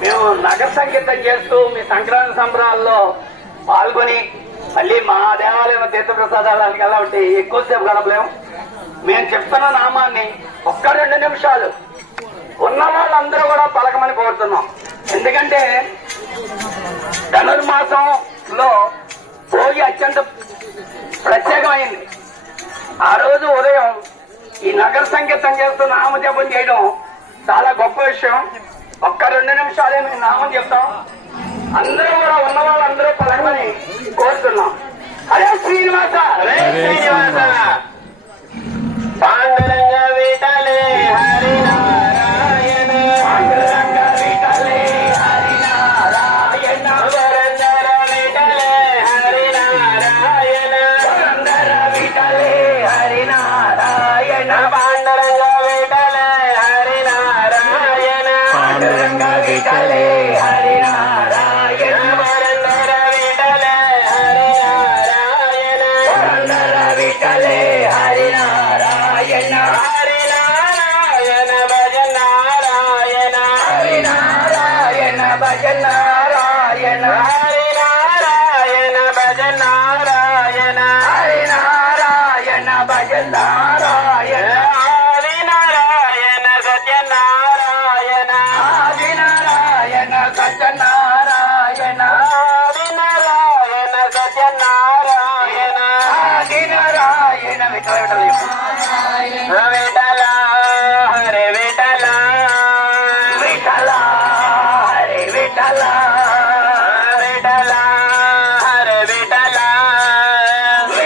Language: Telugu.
మేము నగర సంగీతం చేస్తూ మీ సంక్రాంతి సంబరాల్లో పాల్గొని మళ్ళీ మా దేవాలయం తీర్థప్రసాదాలకు కాబట్టి ఎక్కువసేపు గడపలేము. మేము చెప్తున్న నామాన్ని ఒక్క రెండు నిమిషాలు ఉన్న వాళ్ళందరూ కూడా పలకమని కోరుతున్నాం. ఎందుకంటే లో భోగి అత్యంత ప్రత్యేకమైంది. ఆ రోజు ఉదయం ఈ నగర సంగీతం చేస్తూ నామజపం చేయడం చాలా గొప్ప విషయం. ఒక్క రెండు నిమిషాలే మేము నామం చెప్తాం. అందరూ కూడా ఉన్న వాళ్ళందరూ పలకమని కోరుతున్నాం. హరే శ్రీనివాస! హరే శ్రీనివాస! హరినారాయణ భజ నారాయణ. హరినారాయణ భజ నారాయణ. హరినారాయణ భజ నారాయణ. హరినారాయణ సత్యనారాయణ ఆదినారాయణ సత్యనారాయణ హరినారాయణ సత్యనారాయణ ఆదినారాయణ విఠల విఠల